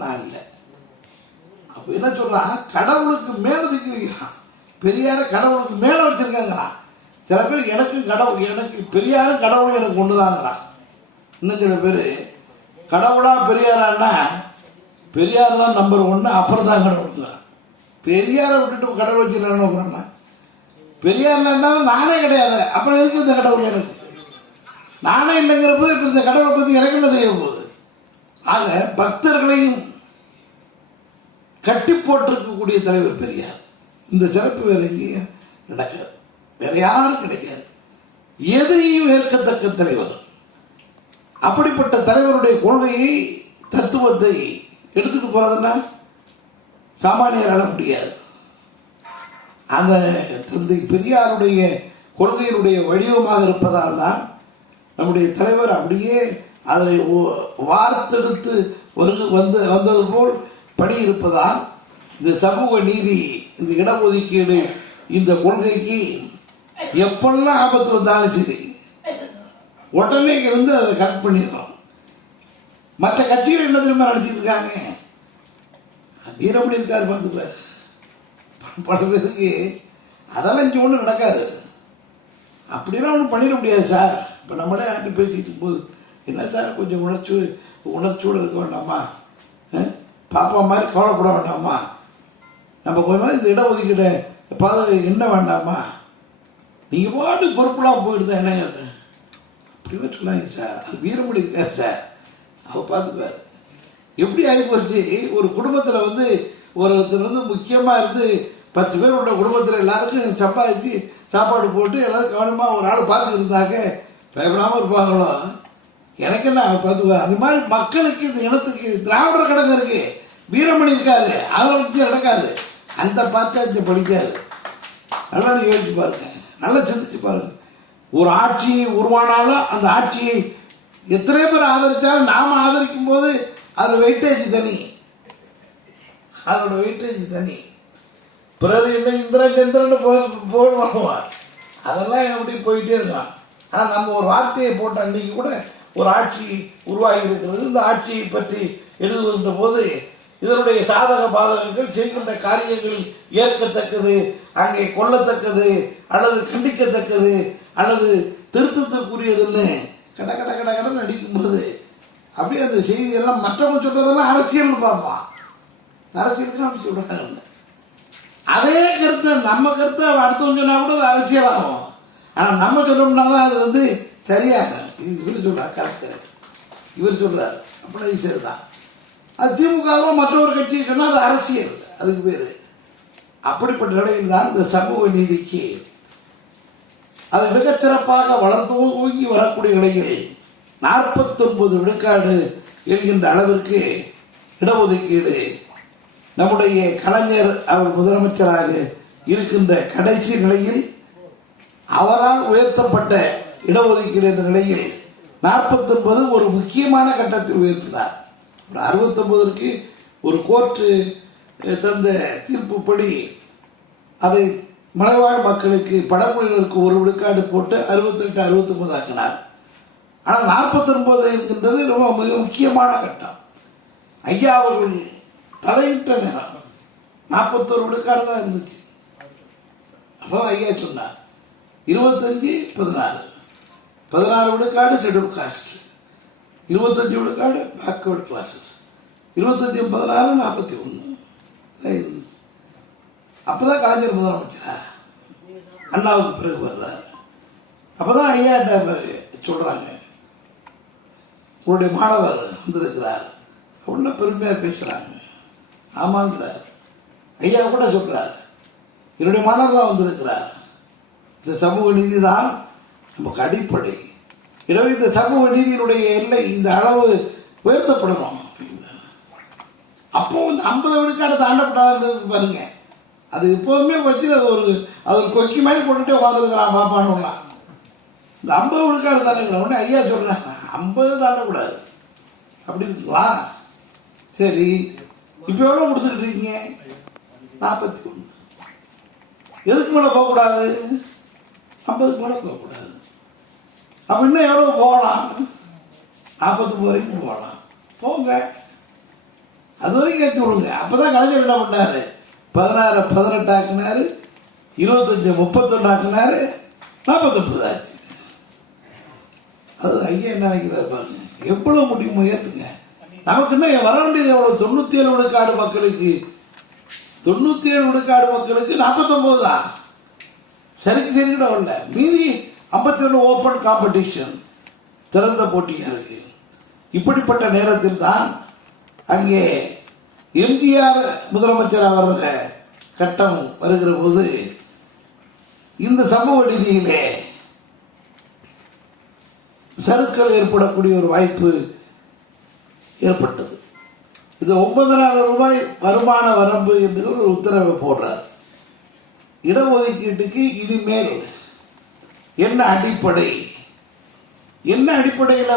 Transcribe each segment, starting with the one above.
நான் இல்லை. அப்ப என்ன சொல்றான், கடவுளுக்கு மேல தூக்கி வைக்கிறான். பெரியார கடவுளுக்கு மேல வச்சிருக்காங்கிறான். சில பேர் எனக்கு பெரியாரும் கடவுளும் எனக்கு ஒண்ணுதாங்கிறான். இன்னும் சில பேர் கடவுளா பெரியாரான்னா பெரியார் தான் நம்பர் 1, அப்புறம் தான் கடவுள். பெரியாரை விட்டுட்டு கடவுள் வச்சுருக்காங்க. பெரியார் நானே கிடையாது, அப்புறம் எதுக்கு இந்த கடவுள்? எனக்கு நானே இல்லைங்கிறப்ப இப்ப இந்த கடவுளை பத்தி எனக்கு என்ன தெரிய போகுது? ஆக பக்தர்களையும் கட்டி போட்டிருக்கக்கூடிய தலைவர் பெரியார். இந்த சிறப்பு வேற எங்கேயும் நடக்காது, வேற யாரும் கிடைக்காது. எதையும் ஏற்கத்தக்க தலைவர். அப்படிப்பட்ட தலைவருடைய கொள்கையை, தத்துவத்தை எடுத்துட்டு போறதுன்னா சாமானியரால முடியாது. அந்த தந்தை பெரியாருடைய கொள்கையினுடைய வடிவமாக இருப்பதால் தான் நம்முடைய தலைவர் அப்படியே அதை வார்த்தெடுத்து வந்தது போல் பணி இருப்பதால் இந்த சமூக நீதி, இந்த இடஒதுக்கீடு, இந்த கொள்கைக்கு எப்பெல்லாம் ஆபத்து வந்தாலும் சரி உடனே இருந்து அதை கரெக்ட் பண்ணிடுறோம். மற்ற கட்சிகள் என்ன தெரியுமா நினைச்சிட்டு இருக்காங்க? வீரமணி இருக்காரு பார்த்துப்பார். பல பேருக்கு அதெல்லாம் இங்கே ஒன்றும் நடக்காது, அப்படிலாம் ஒன்றும் பண்ணிட முடியாது சார். இப்போ நம்மளே ஆட்டி பேசிட்டு போது என்ன சார் கொஞ்சம் உணர்ச்சியோடு இருக்க வேண்டாமா, பாப்பா மாதிரி கவலைப்பட வேண்டாமா, நம்ம கொஞ்சம் இந்த இடஒதுக்கீடு பாதுகாப்பு என்ன வேண்டாமா, நீங்கள் பாட்டு பொறுப்புலாம் போயிட்டு தான் என்னங்க அப்படின்னு சொல்லாங்க சார். அது வீரமணி இருக்கார் சார், அவர் பார்த்துப்பார். எப்படி ஆகி போச்சு, ஒரு குடும்பத்தில் ஒருத்தர் முக்கியமாக இருந்து 10 பேரோட குடும்பத்தில் எல்லாருக்கும் சம்பாதிச்சு சாப்பாடு போட்டு எல்லாரும் கவனமாக ஒரு ஆள் பார்த்துட்டு இருந்தாங்க, பயப்படாமல் இருப்பாங்களோ? எனக்கு என்ன பார்த்துக்குவார். அந்த மாதிரி மக்களுக்கு, இந்த இனத்துக்கு திராவிடர் கழகம் இருக்கு, வீரமணி இருக்காரு, அதில் வச்சு நடக்காது. அந்த பார்த்தாச்சு படிக்காது. நல்லா நீங்க யோசிச்சு பாருங்க, நல்லா சிந்திச்சு பாருங்க. ஒரு ஆட்சி உருவானாலும் அந்த ஆட்சியை எத்தனை பேர் ஆதரித்தாலும் நாம ஆதரிக்கும் போது அது வெயிட்டேஜ் தனி, அதோட வெயிட்டேஜ் தனி. பிறகு என்ன இந்திரன் சந்திரன் போடுவாங்க, அதெல்லாம் எப்படி போயிட்டே இருக்கலாம். ஆனால் நம்ம ஒரு வார்த்தையை போட்ட அன்னைக்கு கூட ஒரு ஆட்சி உருவாகி இருக்கிறது. இந்த ஆட்சியை பற்றி எழுதுகின்ற போது இதனுடைய சாதக பாதகங்கள், செய்கின்ற காரியங்கள் ஏற்கத்தக்கது, அங்கே கொள்ளத்தக்கது, அல்லது கண்டிக்கத்தக்கது, அல்லது திருத்தத்துக்குரியதுன்னு கட கட கட கடன் அடிக்கும்போது அப்படியே அந்த செய்தியெல்லாம் மற்றவங்க சொல்றதெல்லாம் அரசியல்னு பார்ப்பான். அரசியலுக்கு அப்படி சொல்றாங்க. அதே கருத்தை நம்ம கருத்தை அடுத்தவங்க சொன்னா கூட அது அரசியல் ஆகும். ஆனால் நம்ம சொன்னோம்னா தான் அது சரியாகும். இவர் சொல்றா கரெக்ட், இவர் சொல்றாரு அப்படின்னா சரிதான். அது திமுகவோ மற்றொரு கட்சி சொன்னா அது அரசியல், அதுக்கு பேரு. அப்படிப்பட்ட நிலையில் தான் இந்த சமூக நீதிக்கு அது மிக சிறப்பாக வளர்ந்து ஊங்கி வரக்கூடிய நிலையில் 49 விழுக்காடு என்கின்ற அளவிற்கு இடஒதுக்கீடு நம்முடைய கலைஞர் அவர் முதலமைச்சராக இருக்கின்ற கடைசி நிலையில் அவரால் உயர்த்தப்பட்ட இடஒதுக்கீடு என்ற நிலையில் 49 ஒரு முக்கியமான கட்டத்தில் உயர்த்தினார். 69ற்கு ஒரு கோர்ட்டு தந்த தீர்ப்புப்படி அதை மலைவாழ் மக்களுக்கு, பழங்குடியினருக்கு 1 விழுக்காடு போட்டு 68 69 ஆக்கினார். ஆனால் 49 இருக்கின்றது ரொம்ப மிக முக்கியமான கட்டம். ஐயா அவர்கள் தலையிட்ட நேரம் 41 விழுக்காடு தான் இருந்துச்சு. அப்போ ஐயா சொன்னார் 25 16 விழுக்காடு ஷெட்யூல் காஸ்ட், 25 விழுக்காடு பேக்வர்ட் கிளாஸஸ், 25 16 41 இருந்துச்சு. அப்பதான் கலைஞர் முதலமைச்சரா அண்ணாவுக்கு பிறகு வர்றாரு. அப்பதான் ஐயா சொல்றாங்க உங்களுடைய மாணவர் வந்திருக்கிறார், உள்ள பெருமையா பேசுறாங்க. ஆமாங்கிறார். ஐயா கூட சொல்றாரு என்னுடைய மாணவர் தான் வந்திருக்கிறார். இந்த சமூக நீதி தான் நமக்கு அடிப்படை. எனவே இந்த சமூக நீதியினுடைய எல்லை, இந்த அளவு உயர்த்தப்படணும். அப்போ 50 விழுக்காடு தாண்டப்படாது பாருங்க. அது எப்போதுமே வச்சு அது ஒரு கொக்கி மாதிரி போட்டுட்டு உட்காந்துருக்கிறான் பாப்பான்னு. இந்த 50 விழுக்காடு தாண்டுங்கிற உடனே ஐயா சொல்றாங்க 50 தாண்டக்கூடாது அப்படி இருக்குங்களா? சரி, இப்போ எவ்வளோ கொடுத்துக்கிட்டு இருக்கீங்க? 41. எதுக்கு மேலே போகக்கூடாது? 50க்கு மேலே போகக்கூடாது. அப்ப இன்னும் எவ்வளவு போகலாம்? 49 வரைக்கும் போகலாம். போங்க. அது வரைக்கும் ஏற்றி விடுங்க. அப்பதான் கலைஞர் என்ன பண்ணாரு, 16 18 ஆக்குனாரு, 25 31 ஆக்குனாரு, 49 ஆச்சு. அது ஐயா என்ன நினைக்கிறாரு பாருங்க, எவ்வளவு முடியுமோ ஏத்துங்க. நமக்கு என்ன வர வேண்டியது எவ்வளவு, 97 விழுக்காடு மக்களுக்கு, 97 விழுக்காடு மக்களுக்கு 49 தான். சரிக்கு தெரிஞ்சிட வரல, மீதி 51 ஓப்பன் காம்படிஷன், திறந்த போட்டியா இருக்கு. இப்படிப்பட்ட நேரத்தில் தான் அங்கே எம்ஜிஆர் முதலமைச்சர் அவர்கள் கட்டம் வருகிற போது இந்த சமூக நீதியிலே சறுக்கல் ஏற்படக்கூடிய ஒரு வாய்ப்பு ஏற்பட்டது. இது 9,000 ரூபாய் வருமான வரம்பு என்று ஒரு உத்தரவை போடுறார். இடஒதுக்கீட்டுக்கு இனிமேல் என்ன அடிப்படை, என்ன அடிப்படையில்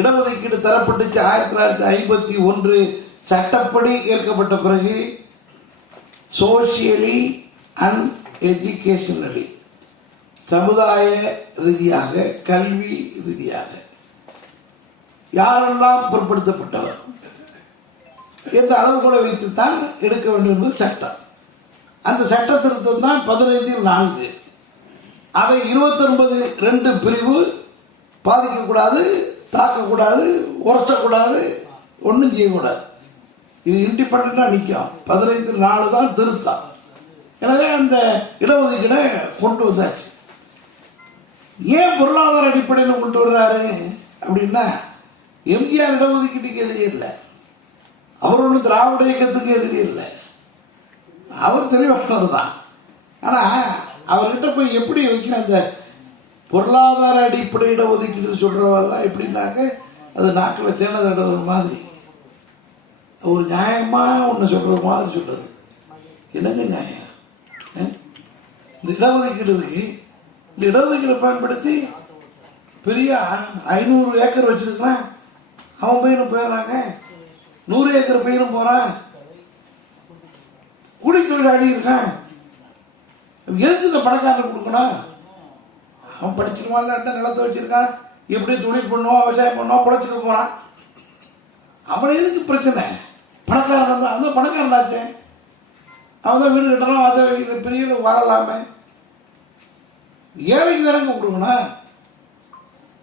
இடஒதுக்கீடு தரப்பட்டுச்சு? 1951 சட்டப்படி ஏற்கப்பட்ட பிறகு சோசியலி அண்ட் எஜுகேஷனலி, சமுதாய ரீதியாக கல்வி ரீதியாக யாரெல்லாம் பிற்படுத்தப்பட்டவர் என்ற அளவுகோலை வைத்துத்தான் எடுக்க வேண்டும் என்பது சட்டம். அந்த சட்ட திருத்தம் தான் 15(4). அதை 29(2) பிரிவு பாதிக்கக்கூடாது, தாக்கக்கூடாது, உரைச்சக்கூடாது, ஒன்றும் செய்யக்கூடாது. இது இண்டிபெண்டா நிற்கும். 15(4) தான் திருத்தம். எனவே அந்த இடஒதுக்கீடை கொண்டு வந்தாச்சு. ஏன் பொருளாதார அடிப்படையில் கொண்டு வர்றாரு அப்படின்னா, எம்ஜிஆர் இடஒதுக்கீட்டுக்கு எதிரி இல்லை, அவர் ஒன்றும் திராவிட இயக்கத்துக்கு எதிரி இல்லை, அவர் தெளிவானவர் தான். ஆனா அவர்கிட்ட போய் எப்படி வைக்கிற அந்த பொருளாதார அடிப்படை இடஒதுக்கீடு சொல்றவெல்லாம் எப்படின்னாக்க, அது நாக்கில் தேனதை இடஒரு மாதிரி, ஒரு நியாயமா ஒன்று சொல்றது மாதிரி சொல்றது. என்னங்க நியாயம்? இந்த இடஒதுக்கீடு இருக்கு, இந்த இடஒதுக்கீடை பயன்படுத்தி பெரிய 500 ஏக்கர் வச்சிருக்கான், அவன் பையனும் போயிடுறாங்க, 100 ஏக்கர் பையனும் போறான், கூலி தொழிலாளி இருக்கான். எதுக்கு இந்த பணக்காரன் கொடுக்கணும்? அவன் படிச்சிருவான், நிலத்தை வச்சிருக்கான், எப்படி தொழில் பண்ணுவான், விவசாயம் பண்ணுவான், பொழைச்சிக்க போறான். அவன் எதுக்கு பிரச்சனை? பணக்காரன் தான், அந்த பணக்காரன் ஆச்சு, அவன் தான் வீடு கட்டணும், அதை வைக்கிற பெரிய வாழலாமே. ஏழைக்கு தானே கொடுக்கணும்.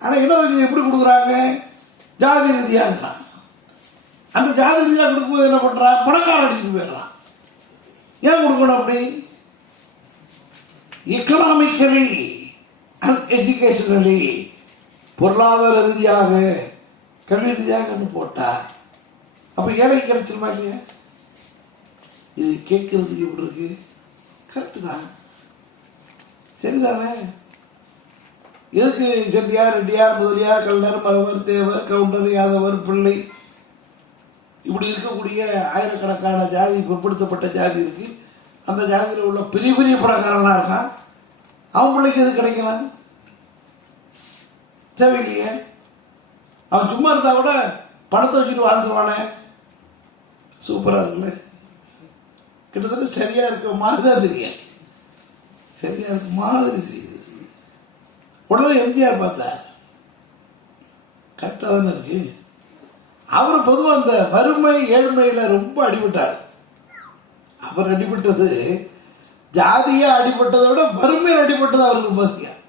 ஆனா இடஒதுக்கீடு எப்படி கொடுக்குறாங்க? ஜாதி ரீதியாக. அந்த ஜாதி ரீதியாக கொடுக்கும்போது என்ன பண்றான்? பணக்காரன் அடிச்சுட்டு போயிடுறான். ஏன் கொடுக்கணும் அப்படி? எக்கனாமிக்கலி அண்ட் எஜுகேஷனலி, பொருளாதார ரீதியாக கல்வி ரீதியாக போட்டா அப்ப ஏழை கிடைச்சிருமா இல்லையா? இது கேட்கறதுக்கு எப்படி இருக்கு? கரெக்டு தான், சரிதானே? எதுக்கு செட்டியார், ரெட்டியார், முதலியார், கல்லர், மரவர், தேவர், கவுண்டர், யாதவர், பிள்ளை, இப்படி இருக்கக்கூடிய ஆயிரக்கணக்கான ஜாதி, பிற்படுத்தப்பட்ட ஜாதி இருக்கு. அந்த ஜாதியில் உள்ள பெரிய பெரிய பணக்காரனா இருக்கான், அவன் பிள்ளைக்கு எது கிடைக்கலாம்? தேவையில்லையே. அவன் சும்மா இருந்தா கூட பணத்தை வச்சுட்டு வாழ்ந்துருவானே. சூப்பரா இருக்குல்ல? கிட்டத்தட்ட சரியா இருக்க மாதிரி தான் தெரியும், சரியா இருக்க மாதிரி தெரியுது. உடனே எம்ஜிஆர் பார்த்தார், கரெக்டா தானே இருக்கு. அவர் பொதுவாக அந்த வறுமை ஏழ்மையில ரொம்ப அடிபட்டார். அவர் அடிபட்டது ஜாதியா அடிபட்டதை விட வறுமையில் அடிபட்டது அவருக்கு மதியம்.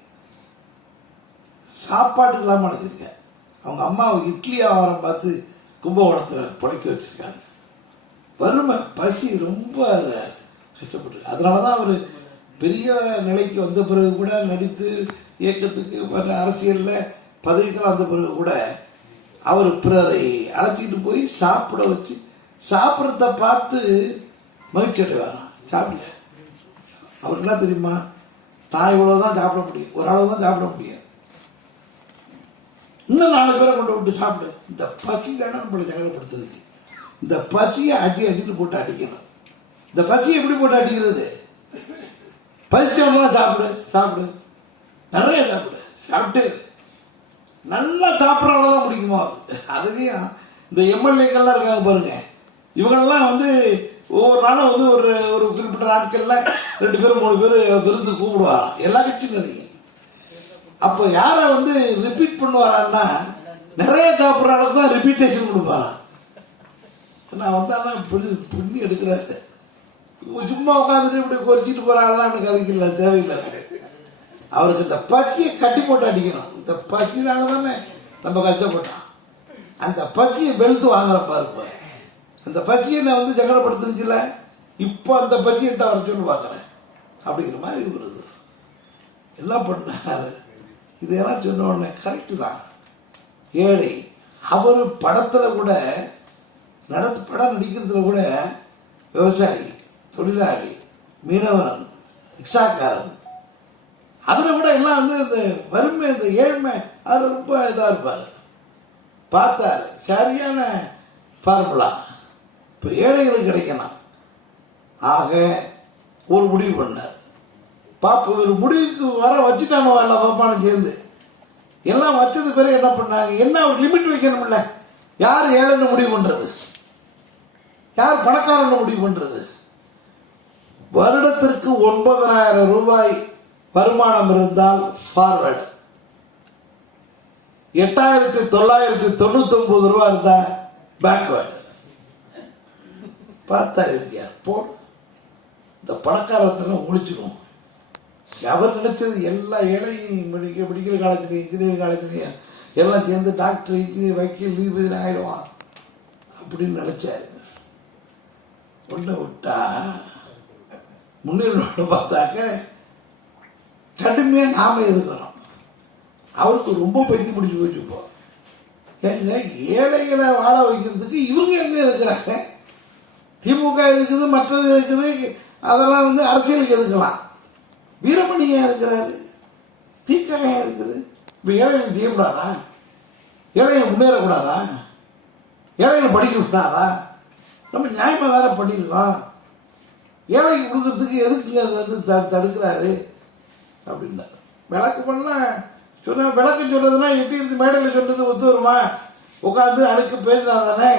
சாப்பாட்டுக்கு இல்லாமல் அடைஞ்சிருக்க. அவங்க அம்மா இட்லி வியாபாரம் பார்த்து கும்பகோணத்தில் பிழைக்க வச்சிருக்காங்க. வறுமை, பசி ரொம்ப கஷ்டப்பட்டு. அதனாலதான் அவர் பெரிய நிலைக்கு வந்த பிறகு கூட, நடித்து இயக்கத்துக்கு அரசியலில் பதவிகள் வந்த பிறகு கூட, அவர் பிறரை அழைச்சிட்டு போய் சாப்பிட வச்சு, சாப்பிட்றத பார்த்து மகிழ்ச்சி அடைவாராம். சாப்பிட அவருக்கு என்ன தெரியுமா? தான் இவ்வளவுதான் சாப்பிட முடியும், ஒரு அளவு தான் சாப்பிட முடியும், இன்னும் 4 பேரை கொண்டு விட்டு சாப்பிடு. இந்த பசி தானே நம்மளை ஜகப்படுத்துது. இந்த பசியை அடித்து போட்டு அடிக்கணும். இந்த பசியை எப்படி போட்டு அடிக்கிறது? பசிச்சவனா சாப்பிடு, சாப்பிடு, நிறைய சாப்பிடு, சாப்பிட்டு நல்லா சாப்பிட்றவங்கதான் பிடிக்குமா? அதுலேயும் இந்த எம்எல்ஏக்கள்லாம் இருக்காங்க பாருங்க, இவங்களெல்லாம் ஒவ்வொரு நாளும் ஒரு குறிப்பிட்ட நாட்கள்ல 2 பேர் 3 பேர் விருந்து கூப்பிடுவாராம், எல்லா கட்சியும் நிறைய. அப்போ யாரை ரிப்பீட் பண்ணுவாரான்னா, நிறைய சாப்பிட்ற அளவுக்கு தான் ரிப்பீட்டேஷன் கொடுப்பாராம். நான் வந்தாலும் புண்ணி எடுக்கிறாரு. சும்மா உட்காந்துட்டு இப்படி கொறிச்சிட்டு போகிறாங்கலாம் எனக்கு அதுக்கு இல்லை, தேவையில்லை. அவருக்கு இந்த பசியை கட்டி போட்டு அடிக்கணும். இந்த பசினால தானே நம்ம கஷ்டப்பட்டோம். அந்த பசியை வெளுத்து வாங்குற பாருப்ப. அந்த பசியை நான் வந்து சங்கடப்படுத்துனுச்சுல, இப்போ அந்த பசியிட்ட வர சொல்லி பார்க்குறேன் அப்படிங்கிற மாதிரி வருது. என்ன பண்ணார் இதெல்லாம் சொன்ன உடனே கரெக்டு தான். ஏழை அவர் படத்தில் கூட படம் நடிக்கிறதுல கூட விவசாயி, தொழிலாளி, மீனவன், ரிக்ஷாக்காரன், அதில் கூட எல்லாம் வந்து இந்த வறுமை, இந்த ஏழ்மை அதில் ரொம்ப இதாக இருப்பார். பார்த்தார் சரியான ஃபார்முலா இப்போ ஏழைகளுக்கு கிடைக்கணும். ஆக ஒரு முடிவு பண்ணார். ஒரு முடிவுக்கு வர வச்சுட்டானோ எல்லாம் பாப்பானு சேர்ந்து எல்லாம் வச்சது பிறகு என்ன பண்ணாங்க, என்ன ஒரு லிமிட் வைக்கணும்ல. யார் ஏழைன்னு முடிவு பண்ணுறது, யார் பணக்காரன்னு முடிவு பண்ணுறது? வருடத்திற்கு 9,000 ரூபாய் வருமானம் இருந்தால் ஃபார்வர்டு, 8,999 ரூபாய் இருந்தா பேக்வேர்டு. பார்த்தாரு இருக்கியார் போ, இந்த பணக்காரத்தெல்லாம் ஒழிச்சிடும். அவர் நினைச்சது எல்லா ஏழையும் மெடிக்கல் காலேஜ்லையும் இன்ஜினியரிங் காலேஜ்லையும் எல்லாம் சேர்ந்து டாக்டர், இன்ஜினியர், வக்கீல், நீதிபதி ஆகிடுவான் அப்படின்னு நினைச்சாரு. ஒன்றை விட்டா முன்னேறோட பார்த்தாக்க கடுமையாக நாம எதுக்கிறோம். அவருக்கு ரொம்ப பைத்தியம் பிடிச்சி போச்சுப்போம். எங்க ஏழைகளை வாழ வைக்கிறதுக்கு இவங்க எங்க எதுக்குறாங்க? திமுக எதுக்குது, மற்றது எதுக்குது, அதெல்லாம் வந்து அரசியலுக்கு எதுக்கலாம். வீரமணி ஏன் இருக்கிறாரு, தீக்கா ஏன் இருக்குது? இப்போ ஏழைகள் செய்யக்கூடாதா? ஏழைகள் முன்னேறக்கூடாதா? ஏழைகள் படிக்க கூடாதா? நம்ம நியாயமாக வேற பண்ணியிருக்கோம். ஏழைக்கு கொடுக்கறதுக்கு எதுக்கு அது வந்து தடுக்கிறாரு அப்படின்னாரு. விளக்கு பண்ணலாம் சொன்ன, விளக்கு சொல்றதுன்னா எட்டி எடுத்து மேடையில் சொன்னது ஒத்து வருமா? உட்காந்து அழுக்கு பேசினா தானே.